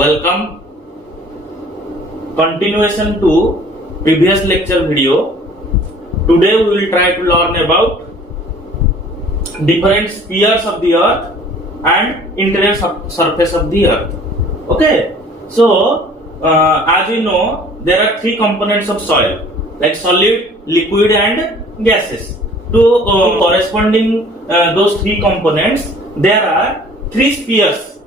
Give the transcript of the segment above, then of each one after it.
Welcome. Continuation to previous lecture video. Today we will try to learn about different spheres of the earth and interior surface of the earth. Okay. So as we know, there are three components of soil, like solid, liquid and gases. To corresponding those three components, there are three spheres.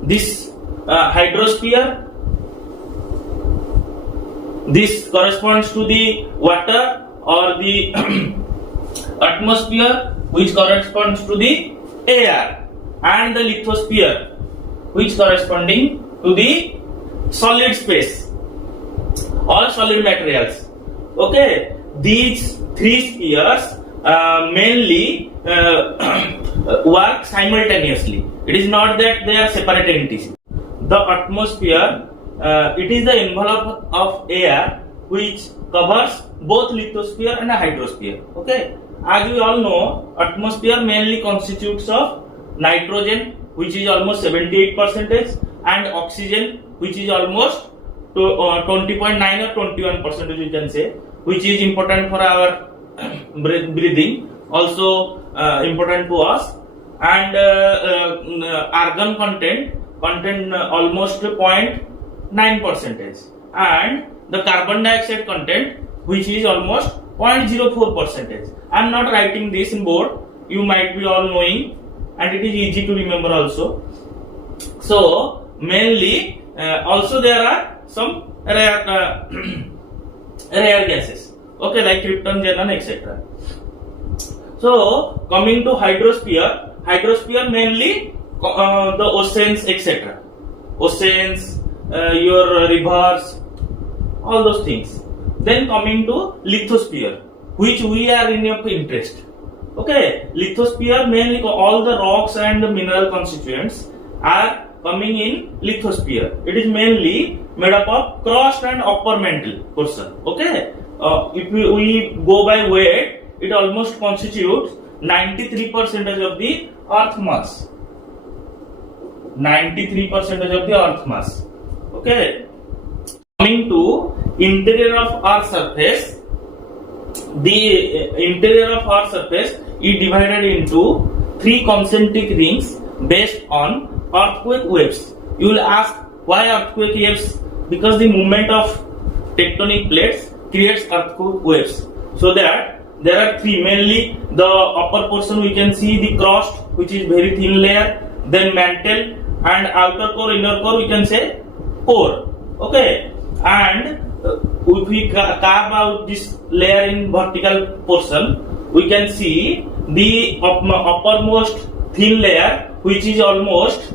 This hydrosphere, this corresponds to the water or the atmosphere, which corresponds to the air, and the lithosphere, which corresponding to the solid space or solid materials. Okay, these three spheres mainly work simultaneously. It is not that they are separate entities. The atmosphere, it is the envelope of air which covers both lithosphere and hydrosphere. Okay, as we all know, atmosphere mainly constitutes of nitrogen, which is almost 78%, and oxygen, which is almost 20.9 or 21%, you can say, which is important for our breathing, also important to us, and argon content almost 0.9%, and the carbon dioxide content, which is almost 0.04%. I am not writing this in board, you might be all knowing, and it is easy to remember also. So mainly also there are some rare gases, okay, like krypton, xenon, etc. So coming to hydrosphere mainly the oceans, etc. Oceans, your rivers, all those things. Then coming to lithosphere, which we are in your interest. Okay, lithosphere mainly all the rocks and the mineral constituents are coming in lithosphere. It is mainly made up of crust and upper mantle portion. Okay, if we go by weight, it almost constitutes 93% of the earth mass. 93% of the earth mass. Okay. Coming to interior of earth surface, the interior of earth surface is divided into three concentric rings based on earthquake waves. You will ask why earthquake waves? Because the movement of tectonic plates creates earthquake waves. So that there are three, mainly the upper portion we can see the crust, which is very thin layer, then mantle, and outer core, inner core we can say core. Okay, and if we carve out this layer in vertical portion, we can see the uppermost thin layer, which is almost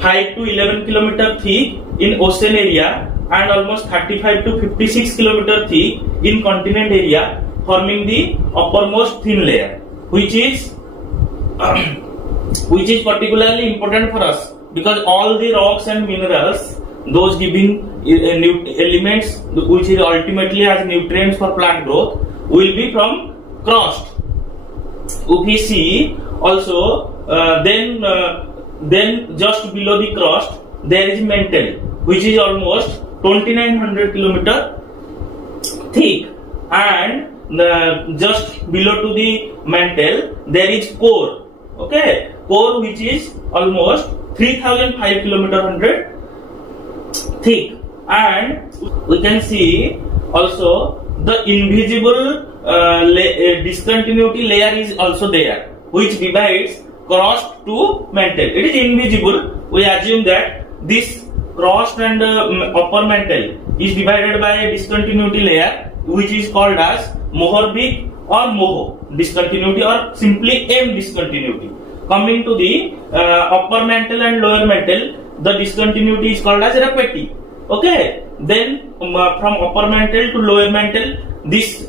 5 to 11 km thick in ocean area and almost 35 to 56 km thick in continent area, forming the uppermost thin layer, which is particularly important for us, because all the rocks and minerals, those giving elements which is ultimately as nutrients for plant growth, will be from crust. If we see also then just below the crust there is mantle, which is almost 2900 km thick, and just below to the mantle there is core. Okay, core, which is almost 3005 km thick, and we can see also the invisible discontinuity layer is also there, which divides crust to mantle. It is invisible. We assume that this crust and upper mantle is divided by a discontinuity layer, which is called as metamorphic or moho discontinuity, or simply M discontinuity. Coming to the upper mantle and lower mantle, the discontinuity is called as repeti. Okay, then from upper mantle to lower mantle, this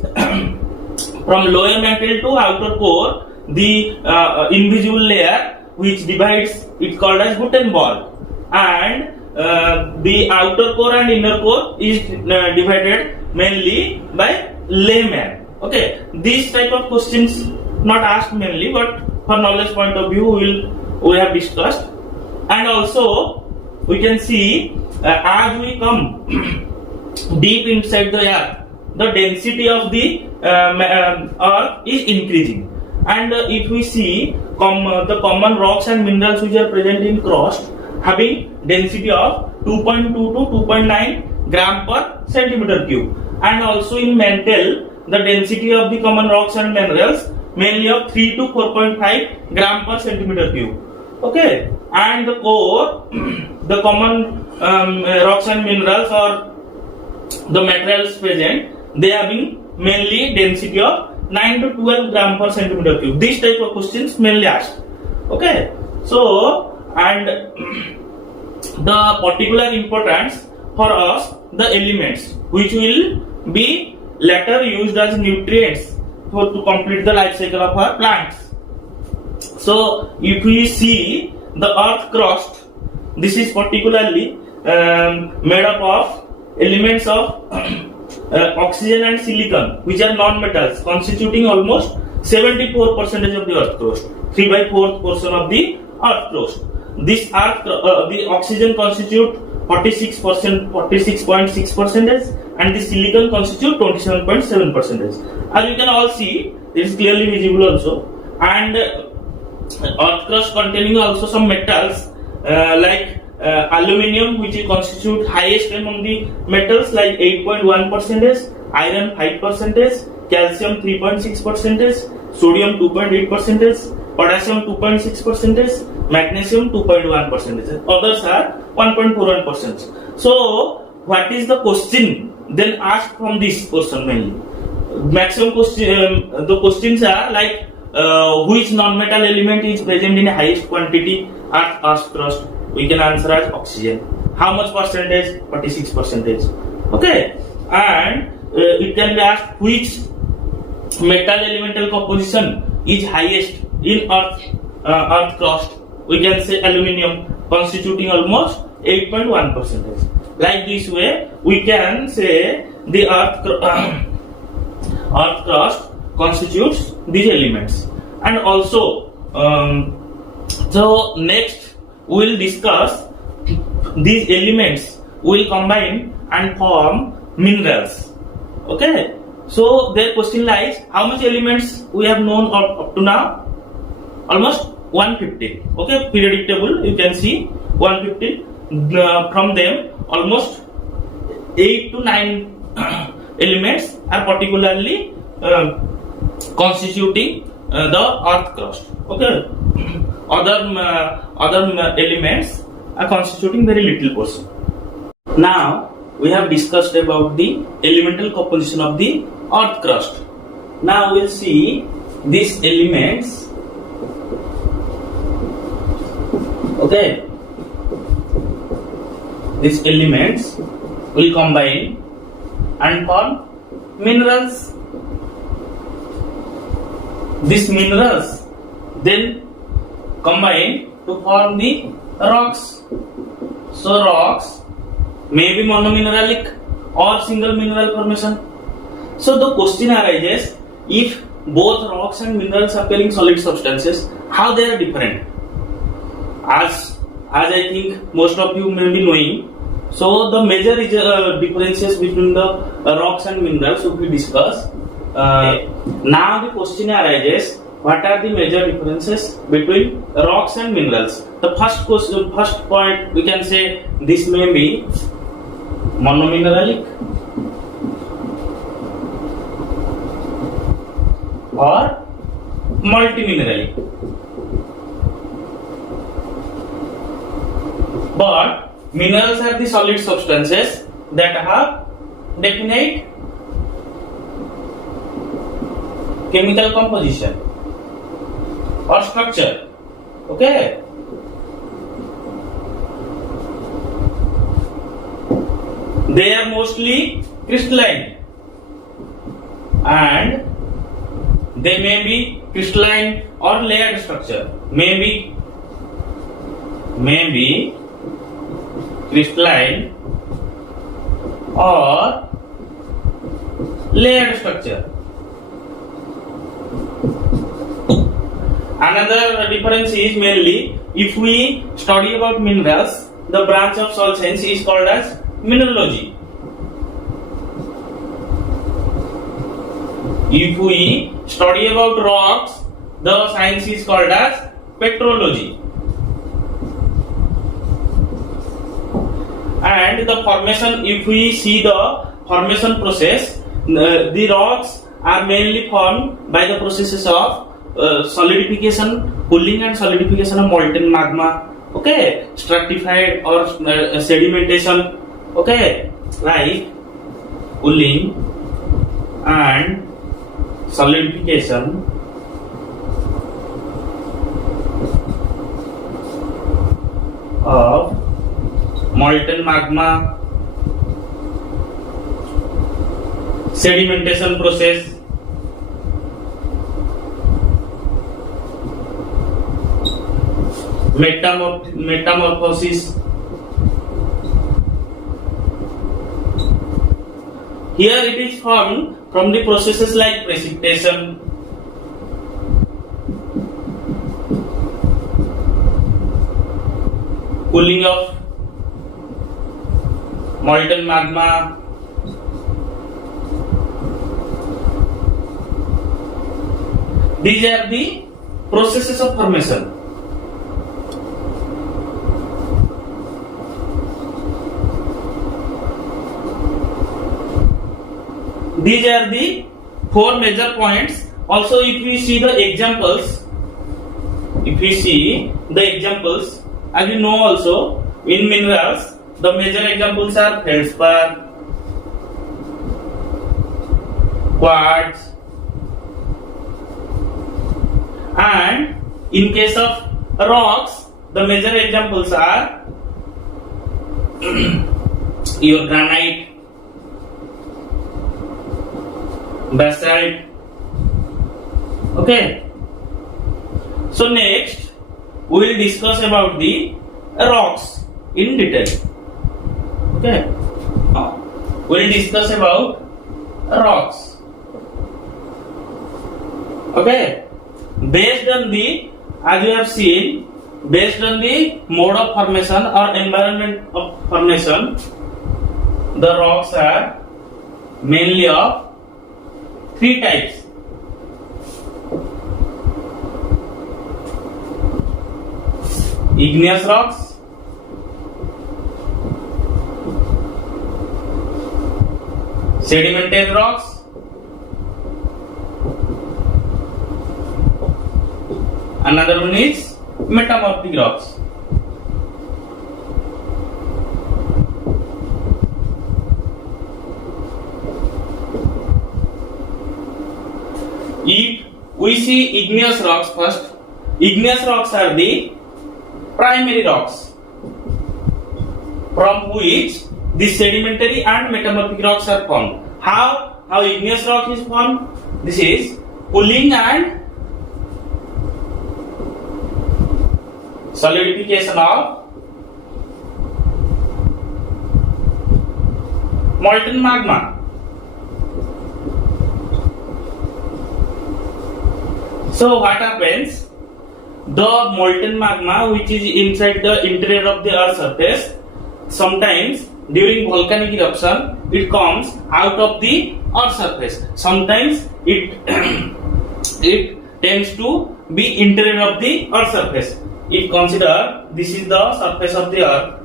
from lower mantle to outer core, the invisible layer which divides, it's called as Gutenberg, and the outer core and inner core is divided mainly by layman. Okay, these type of questions not asked mainly, but for knowledge point of view we have discussed. And also we can see as we come deep inside the earth, the density of the earth is increasing. And if we see the common rocks and minerals which are present in crust having density of 2.2 to 2.9 gram per centimeter cube, and also in mantle the density of the common rocks and minerals mainly of 3 to 4.5 gram per centimeter cube. Okay, and the core, the common rocks and minerals or the materials present, they having mainly density of 9 to 12 gram per centimeter cube. This type of questions mainly asked. Okay, so and the particular importance for us, the elements which will be later used as nutrients to complete the life cycle of our plants. So if we see the earth crust, this is particularly made up of elements of oxygen and silicon, which are non-metals, constituting almost 74% of the earth crust, 3/4 portion of the earth crust. This the oxygen constitute 46.6%, and the silicon constitute 27.7%. As you can all see, it is clearly visible also. And earth crust containing also some metals like aluminium, which is constitute highest among the metals, like 8.1%, iron 5%, calcium 3.6%, sodium 2.8%, potassium 2.6%, magnesium 2.1%. Others are 1.41%. So, what is the question then asked from this portion mainly? Maximum question, the questions are like which non-metal element is present in highest quantity at earth crust? We can answer as oxygen. How much percentage? 46%. Okay, and it can be asked which metal elemental composition is highest in earth crust. We can say aluminium, constituting almost 8.1%. Like this way, we can say the earth crust constitutes these elements. And also, so next we will discuss these elements will combine and form minerals. Okay, so their question lies, how much elements we have known up to now? Almost 150. Okay, periodic table you can see 150. From them almost 8 to 9 elements are particularly constituting the earth crust. Okay, other elements are constituting very little portion. Now we have discussed about the elemental composition of the earth crust. Now we'll see these elements. Okay, these elements will combine and form minerals. These minerals then combine to form the rocks. So rocks may be monomineralic or single mineral formation. So the question arises, if both rocks and minerals are appearing solid substances, how they are different? As I think most of you may be knowing, so the major differences between the rocks and minerals would be discussed. Now the question arises, what are the major differences between rocks and minerals? The first point we can say this may be monomineralic or multimineralic. But minerals are the solid substances that have definite chemical composition or structure. Okay, they are mostly crystalline and they may be crystalline or layered structure. May be crystalline or layered structure. Another difference is mainly if we study about minerals, the branch of soil science is called as mineralogy. If we study about rocks, the science is called as petrology. And the formation, if we see the formation process, the rocks are mainly formed by the processes of solidification, cooling and solidification of molten magma, okay, stratified or sedimentation, okay, like cooling and solidification of molten magma, sedimentation process, metamorphosis. Here it is formed from the processes like precipitation, cooling of molten magma, these are the processes of formation. These are the four major points. Also, if we see the examples, as you know also, in minerals, the major examples are feldspar, quartz, and in case of rocks, the major examples are your granite, basalt. Okay. So next we will discuss about the rocks in detail. Okay. We will discuss about rocks. Okay. Based on the, as you have seen, based on the mode of formation or environment of formation, the rocks are mainly of three types. Igneous rocks, sedimentary rocks, another one is metamorphic rocks. If we see igneous rocks first, igneous rocks are the primary rocks from which the sedimentary and metamorphic rocks are formed. How igneous rock is formed? This is cooling and solidification of molten magma. So what happens? The molten magma which is inside the interior of the earth surface, sometimes during volcanic eruption it comes out of the earth surface. Sometimes it it tends to be interior of the earth surface. If consider this is the surface of the earth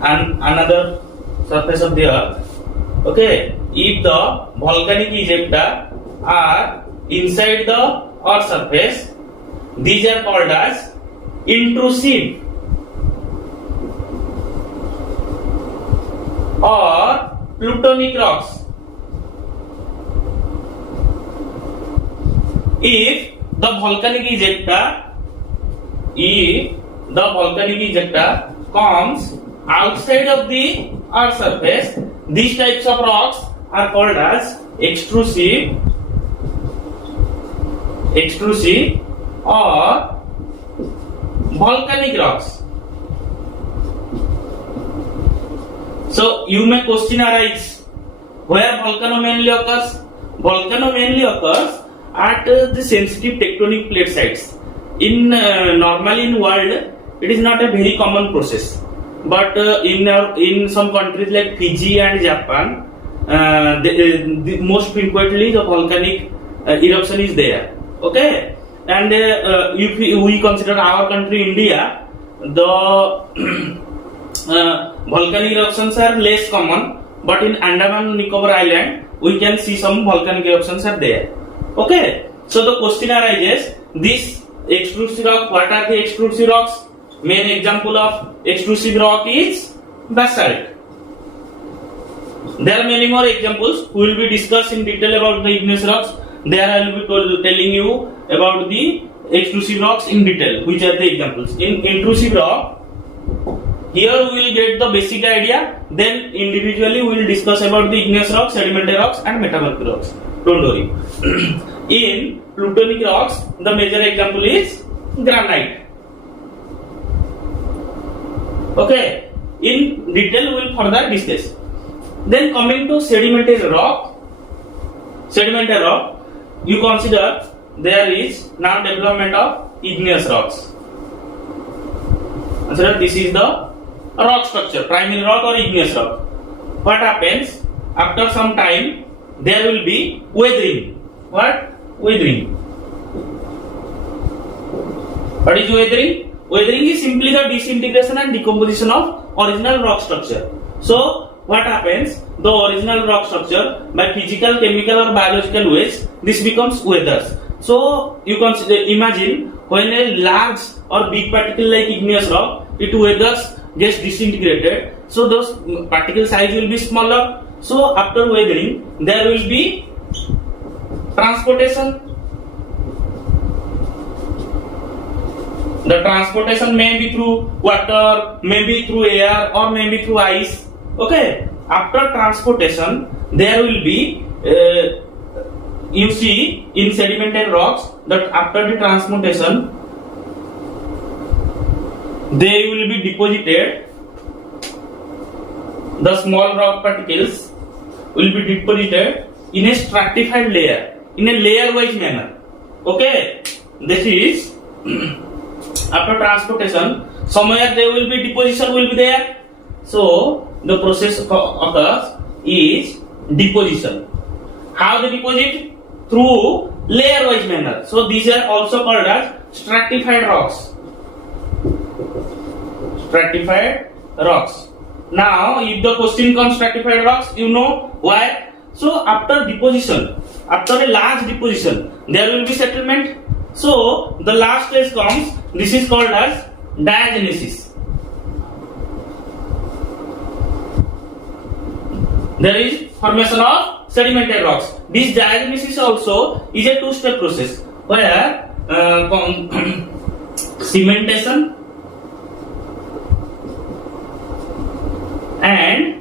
and another surface of the earth. Okay, if the volcanic ejecta are inside the earth surface, these are called as intrusive or plutonic rocks. If the volcanic ejecta comes outside of the earth surface, these types of rocks are called as extrusive or volcanic rocks. So you may question arise, where volcano mainly occurs? Volcano mainly occurs at the sensitive tectonic plate sites. In normally in world, it is not a very common process. But in some countries like Fiji and Japan, the most frequently the volcanic eruption is there. Okay, and if we consider our country India, the volcanic eruptions are less common. But in Andaman and Nicobar Island, we can see some volcanic eruptions are there. Okay, so the question arises: this extrusive rock, what are the extrusive rocks? Main example of extrusive rock is basalt. There are many more examples. We will be discussed in detail about the igneous rocks. There I will be telling you about the extrusive rocks in detail, which are the examples. In intrusive rock, here we will get the basic idea. Then individually we will discuss about the igneous rocks, sedimentary rocks, and metamorphic rocks. Don't worry. In plutonic rocks, the major example is granite. Okay, in detail we will further discuss. Then coming to sedimentary rock, you consider there is now development of igneous rocks. Consider this is the rock structure, primary rock or igneous rock. What happens after some time? There will be weathering. What? Weathering. What is weathering? Weathering is simply the disintegration and decomposition of original rock structure. So, what happens? The original rock structure, by physical, chemical or biological ways, this becomes weathers. So, you consider, imagine when a large or big particle like igneous rock, it weathers, gets disintegrated. So, those particle size will be smaller. So, after weathering, there will be transportation. The transportation may be through water, maybe through air, or maybe through ice. Okay. After transportation, there will be you see in sedimentary rocks that after the transportation, they will be deposited. The small rock particles will be deposited in a stratified layer, in a layer-wise manner. Okay. This is after transportation, somewhere there will be deposition will be there. So the process occurs is deposition. How they deposit? Through layer-wise manner. So these are also called as stratified rocks. Stratified rocks. Now, if the question comes stratified rocks, you know why? So after deposition, after a large deposition, there will be settlement. So the last stage comes. This is called as diagenesis. There is formation of sedimentary rocks. This diagenesis also is a two-step process where cementation and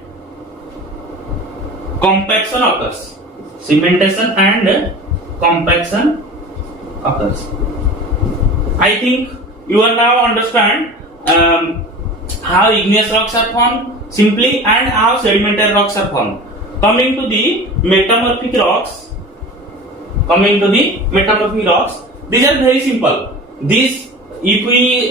compaction occurs. Cementation and compaction occurs. I think you are now understand how igneous rocks are formed simply and how sedimentary rocks are formed. Coming to the metamorphic rocks, these are very simple. This, if we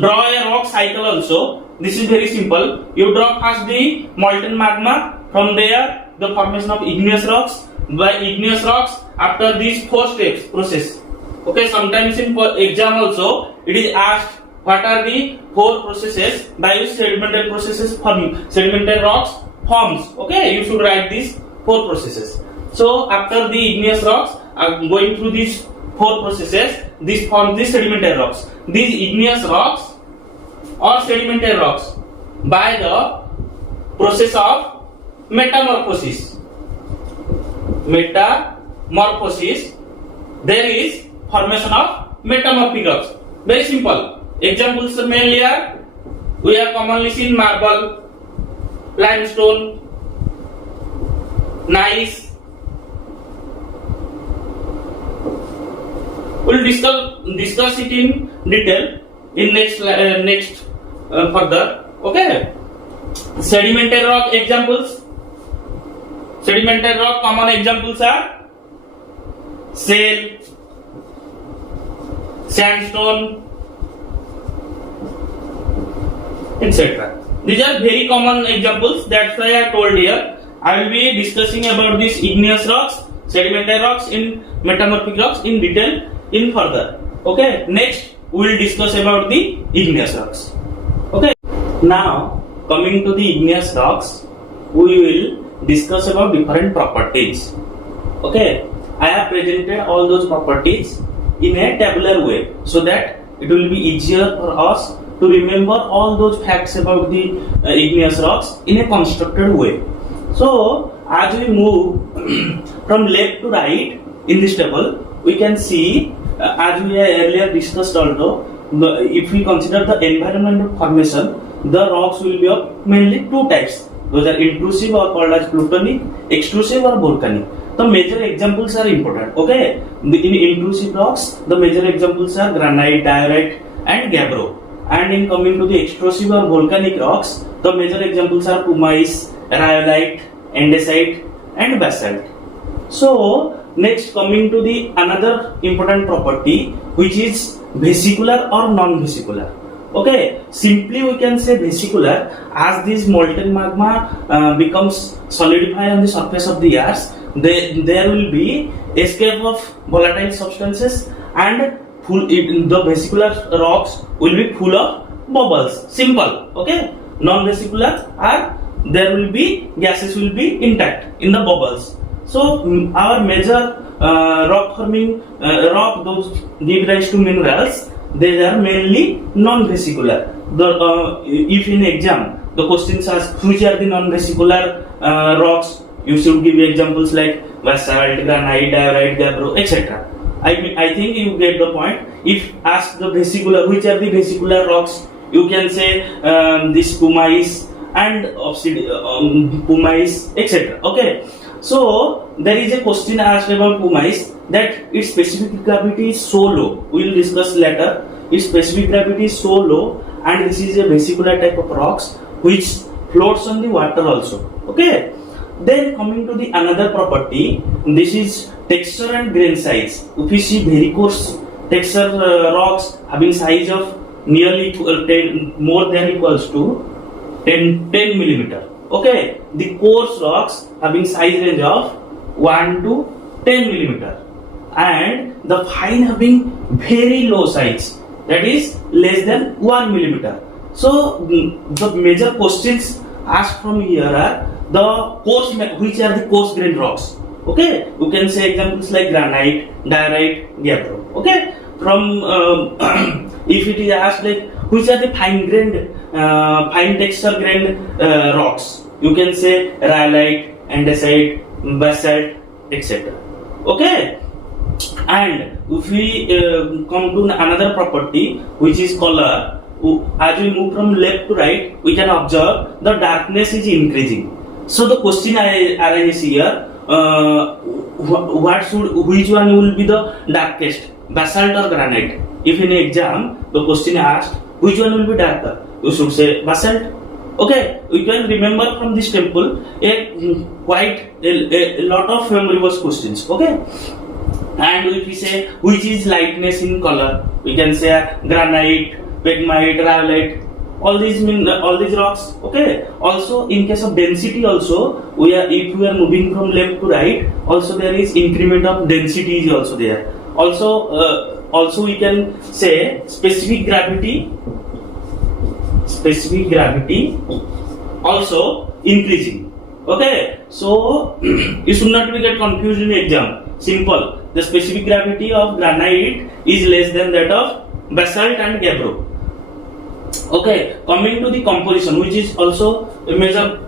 draw a rock cycle also, this is very simple. You draw first the molten magma, from there the formation of igneous rocks. By igneous rocks, after these 4 steps process. Okay, sometimes in exam also it is asked what are the 4 processes by which sedimentary processes form, sedimentary rocks forms. Okay, you should write these 4 processes. So after the igneous rocks, going through these 4 processes, this forms the sedimentary rocks. These igneous rocks or sedimentary rocks by the process of metamorphosis. There is formation of metamorphic rocks. Very simple. Examples mainly are, we have commonly seen marble, limestone, gneiss. We will discuss it in detail in next further. Okay. Sedimentary rock examples. Sedimentary rock common examples are shale, sandstone, etc. These are very common examples. That's why I told here I will be discussing about these igneous rocks, sedimentary rocks, in metamorphic rocks in detail in further. Okay. Next we will discuss about the igneous rocks. Okay. Now coming to the igneous rocks, we will discuss about different properties. Okay. I have presented all those properties in a tabular way so that it will be easier for us to remember all those facts about the igneous rocks in a constructed way. So as we move from left to right in this table, we can see as we earlier discussed also, if we consider the environment of formation, the rocks will be of mainly two types. Those are intrusive or called as plutonic, extrusive or volcanic. The major examples are important. Okay, in intrusive rocks, the major examples are granite, diorite, and gabbro. And in coming to the extrusive or volcanic rocks, the major examples are pumice, rhyolite, andesite, and basalt. So next coming to the another important property, which is vesicular or non-vesicular. Okay, simply we can say vesicular as this molten magma becomes solidified on the surface of the earth. There will be escape of volatile substances and the vesicular rocks will be full of bubbles. Simple. Okay. Non-vesicular are there will be gases will be intact in the bubbles. So our major rock forming rock those give rise to minerals. They are mainly non-vesicular. If in exam the questions ask which are the non-vesicular rocks, you should give examples like basalt, granite, diorite, gabbro, etc. I think you get the point. If asked the vesicular, which are the vesicular rocks, you can say this pumice and pumice, etc. Okay. So there is a question asked about pumice that its specific gravity is so low. We will discuss later. Its specific gravity is so low, and this is a vesicular type of rocks which floats on the water also. Okay. Then coming to the another property, this is texture and grain size. If we see very coarse texture rocks having size of nearly 10, more than equals to 10 millimeter. Okay, the coarse rocks having size range of 1 to 10 millimeter, and the fine having very low size, that is less than 1 millimeter. So the major questions asked from here are the coarse, which are the coarse grained rocks. Okay, you can say examples like granite, diorite, gabbro. Okay, from if it is asked like which are the fine grained, fine texture grained rocks, you can say rhyolite, andesite, basalt, etc. Okay, and if we come to another property which is color, as we move from left to right, we can observe the darkness is increasing. So the question arises here, which one will be the darkest, basalt or granite? If in exam the question asked which one will be darker, you should say basalt. Okay, we can remember from this temple quite a lot of memorized questions. Okay, and if we say which is lightness in color, we can say granite, pegmite, rhyolite. All these rocks. Okay. Also, in case of density, also if we are moving from left to right, also there is increment of density is also there. Also we can say specific gravity also increasing. Okay. So you should not get confused in exam. Simple. The specific gravity of granite is less than that of basalt and gabbro. Okay, coming to the composition, which is also a major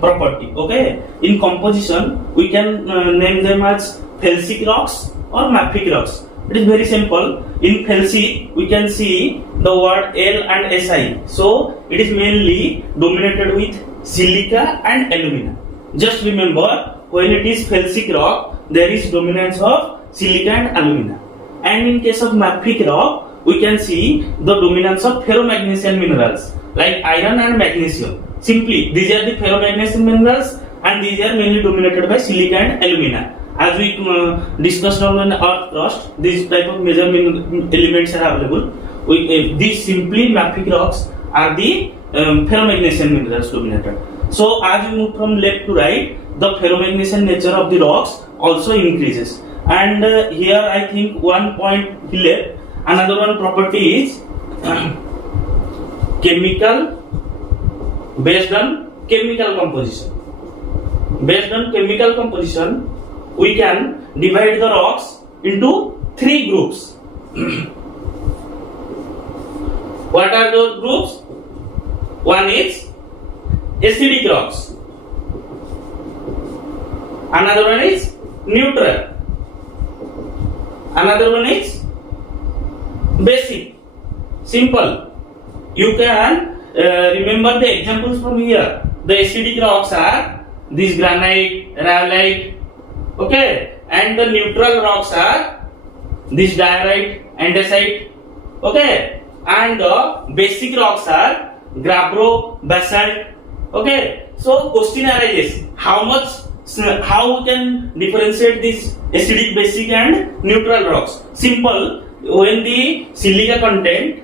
property. Okay, in composition we can name them as felsic rocks or mafic rocks. It is very simple. In felsic we can see the word L and Si. So it is mainly dominated with silica and alumina. Just remember, when it is felsic rock, there is dominance of silica and alumina. And in case of mafic rock, we can see the dominance of ferromagnesian minerals like iron and magnesium. Simply, these are the ferromagnesian minerals, and these are mainly dominated by silica and alumina. As we discussed on the earthcrust, these type of major elements are available. These simply mafic rocks are the ferromagnesian minerals dominated. So as we move from left to right, the ferromagnesian nature of the rocks also increases. And here I think one point he left. Another one property is chemical, based on chemical composition. Based on chemical composition, we can divide the rocks into 3 groups. What are those groups? One is acidic rocks. Another one is neutral. Another one is basic. Simple. You can remember the examples from here. The acidic rocks are this granite, rhyolite, okay, and the neutral rocks are this diorite, andesite, okay, and the basic rocks are gabbro, basalt, okay. So question arises: how we can differentiate these acidic, basic, and neutral rocks? Simple. When the silica content,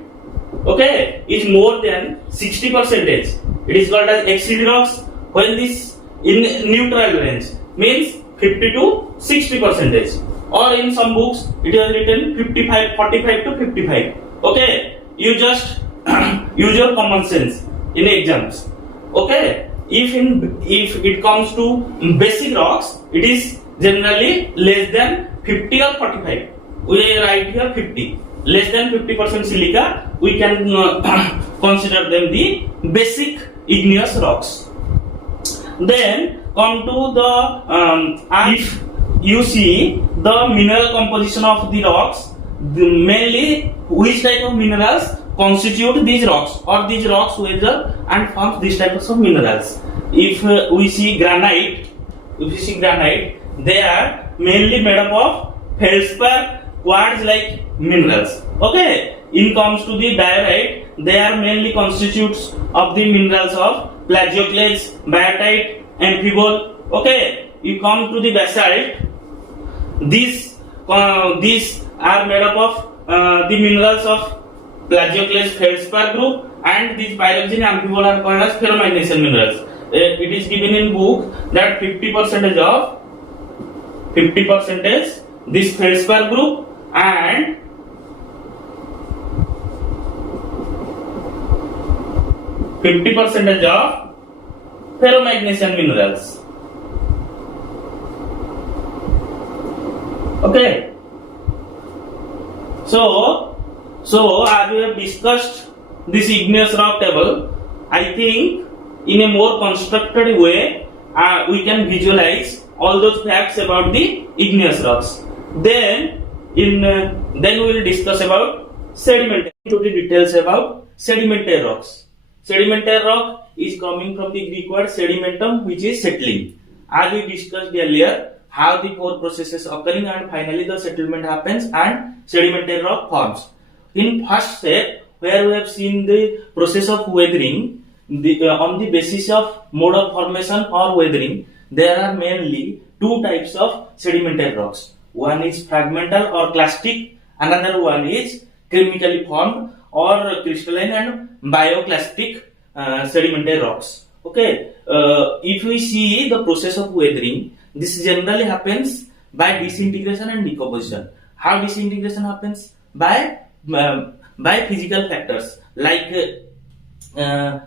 okay, is more than 60%, it is called as acidic rocks. When this in neutral range means 50 to 60%, or in some books it is written 45 to 55. Okay, you just use your common sense in exams. Okay, if it comes to basic rocks, it is generally less than 50 or 45. We write here 50. Less than 50% silica, we can consider them the basic igneous rocks. Then come to the if you see the mineral composition of the rocks, mainly which type of minerals constitute these rocks, or these rocks weather and form these types of minerals. If we see granite, they are mainly made up of feldspar, quartz-like minerals. Okay. In comes to the diorite, they are mainly constitutes of the minerals of plagioclase, biotite, amphibole. Okay. You come to the basalt, these are made up of the minerals of plagioclase, feldspar group, and these pyroxene, amphibole are called as ferromagnesian minerals. It is given in book that 50% this feldspar group and 50% of ferromagnesian minerals. Okay. So as we have discussed this igneous rock table, I think in a more constructed way we can visualize all those facts about the igneous rocks. Then we will discuss about sedimentary. To the details about sedimentary rocks. Sedimentary rock is coming from the Greek word sedimentum, which is settling. As we discussed earlier, how the 4 processes occurring and finally the settlement happens and sedimentary rock forms. In first step, where we have seen the process of weathering, on the basis of mode of formation or weathering, there are mainly 2 types of sedimentary rocks. One is fragmental or clastic, another one is chemically formed or crystalline and bioclastic sedimentary rocks. Okay, if we see the process of weathering, this generally happens by disintegration and decomposition. How disintegration happens? By physical factors like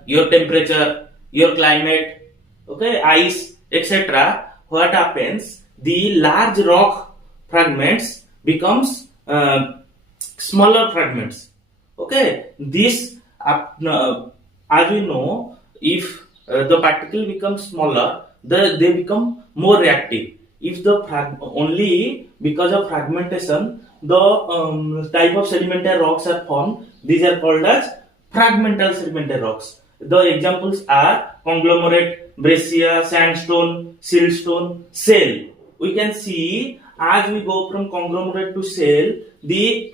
your temperature, your climate, okay, ice, etc. What happens? The large rock fragments becomes smaller fragments. Okay, this as we know, if the particle becomes smaller, they become more reactive. If the only because of fragmentation, the type of sedimentary rocks are formed, these are called as fragmental sedimentary rocks. The examples are conglomerate, breccia, sandstone, siltstone, shale. We can see as we go from conglomerate to shale, the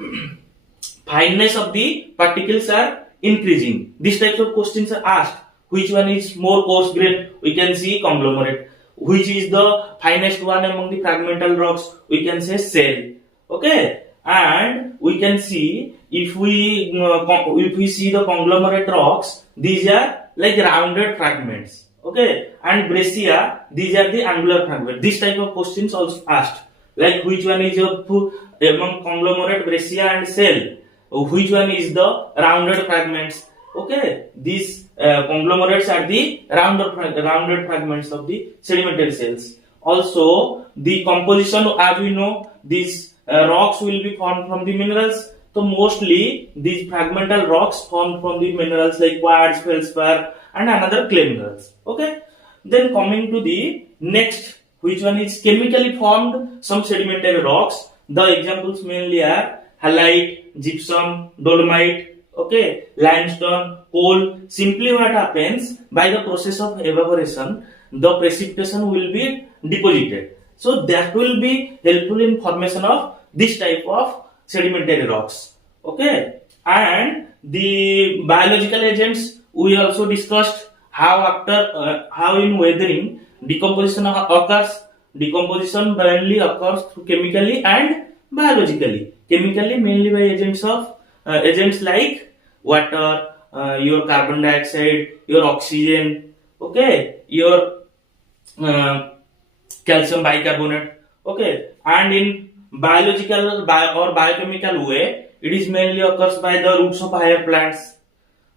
fineness of the particles are increasing. These types of questions are asked. Which one is more coarse grain? We can see conglomerate. Which is the finest one among the fragmental rocks? We can say shale. Okay, and we can see if we see the conglomerate rocks, these are like rounded fragments. Okay, and breccia, these are the angular fragments. This type of questions also asked, like which one is among conglomerate, breccia and shell, which one is the rounded fragments. Okay, these conglomerates are the rounded fragments of the sedimentary shells. Also, the composition, as we know, these rocks will be formed from the minerals. So mostly these fragmental rocks formed from the minerals like quartz, feldspar, and another clay minerals. Okay. Then coming to the next, which one is chemically formed some sedimentary rocks. The examples mainly are halite, gypsum, dolomite, okay, limestone, coal. Simply what happens, by the process of evaporation, the precipitation will be deposited. So that will be helpful in formation of this type of sedimentary rocks. Okay, and the biological agents we also discussed how in weathering decomposition occurs. Decomposition mainly occurs through chemically and biologically. Chemically mainly by agents like water, your carbon dioxide, your oxygen, okay, your calcium bicarbonate, okay, and in biological or biochemical way, it is mainly occurs by the roots of higher plants.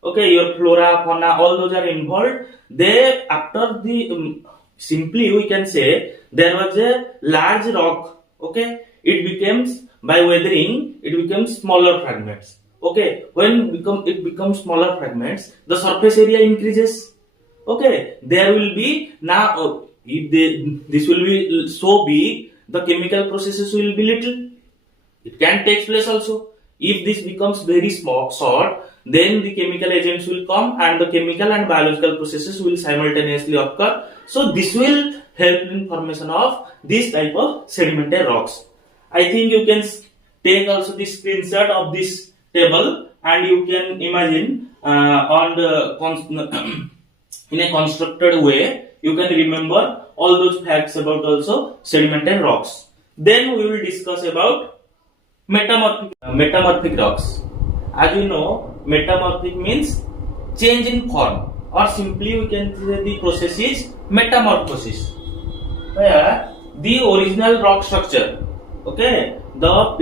Okay, your flora, fauna, all those are involved. They after the simply we can say there was a large rock. Okay, it becomes by weathering it becomes smaller fragments. Okay, when it becomes smaller fragments, the surface area increases. Okay, there will be now this will be so big, the chemical processes will be little. It can take place also. If this becomes very short, then the chemical agents will come and the chemical and biological processes will simultaneously occur. So this will help in formation of this type of sedimentary rocks. I think you can take also the screenshot of this table and you can imagine in a constructed way you can remember all those facts about also sedimentary rocks. Then we will discuss about metamorphic rocks. As you know, metamorphic means change in form, or simply we can say the process is metamorphosis, where the original rock structure, okay, the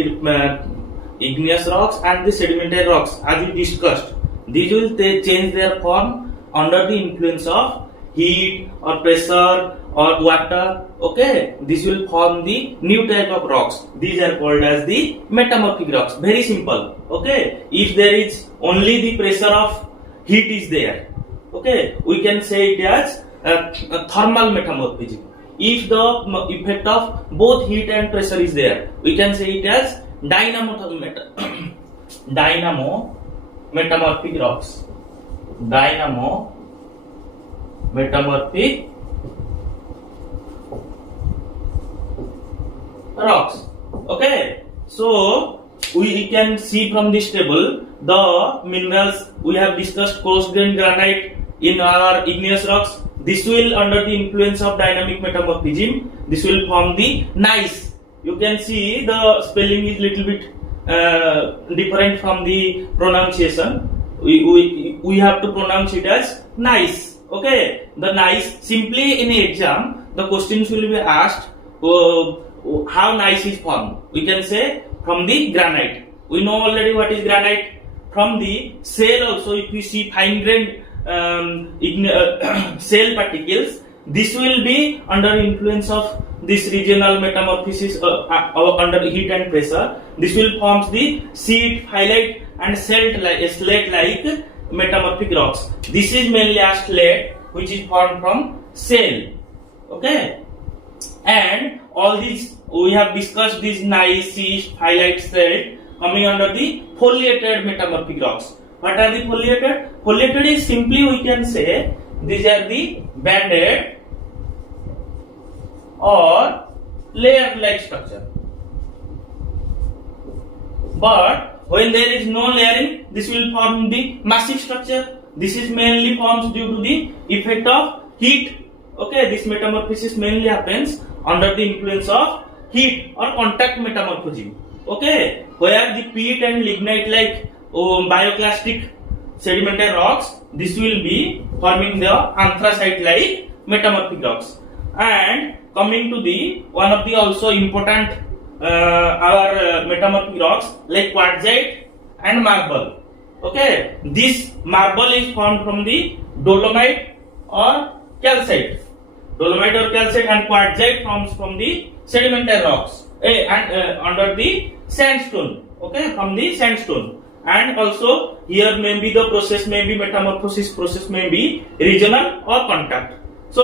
igneous rocks and the sedimentary rocks, as we discussed, these will change their form under the influence of heat or pressure or water. Okay, this will form the new type of rocks. These are called as the metamorphic rocks. Very simple. Okay, if there is only the pressure of heat is there, okay, we can say it as thermal metamorphism. If the effect of both heat and pressure is there, we can say it as dynamo metamorphic rocks. Dynamo metamorphic rocks. Okay, so we can see from this table the minerals we have discussed: coarse grained granite in our igneous rocks. This will, under the influence of dynamic metamorphism, this will form the gneiss. You can see the spelling is little bit different from the pronunciation. We have to pronounce it as gneiss. Okay, the gneiss, simply in exam the questions will be asked how gneiss is formed. We can say from the granite. We know already what is granite. From the shell also, if you see fine grained shell particles, this will be under influence of this regional metamorphosis under heat and pressure. This will form the sheet, phyllite and slate like metamorphic rocks. This is mainly a slate which is formed from shell. Okay, and all these we have discussed these gneiss, schist, phyllite, slate coming under the foliated metamorphic rocks. What are the foliated? Foliated is simply we can say these are the banded or layer-like structure. But when there is no layering, this will form the massive structure. This is mainly forms due to the effect of heat. Okay, this metamorphosis mainly happens under the influence of heat or contact metamorphism. Okay, where the peat and lignite like bioclastic sedimentary rocks, this will be forming the anthracite like metamorphic rocks. And coming to the one of the also important our metamorphic rocks like quartzite and marble. Okay, this marble is formed from the dolomite or calcite. Dolomite or calcite, and quartzite forms from the sedimentary rocks and under the sandstone. Okay, from the sandstone. And also here maybe the process may be metamorphosis process may be regional or contact.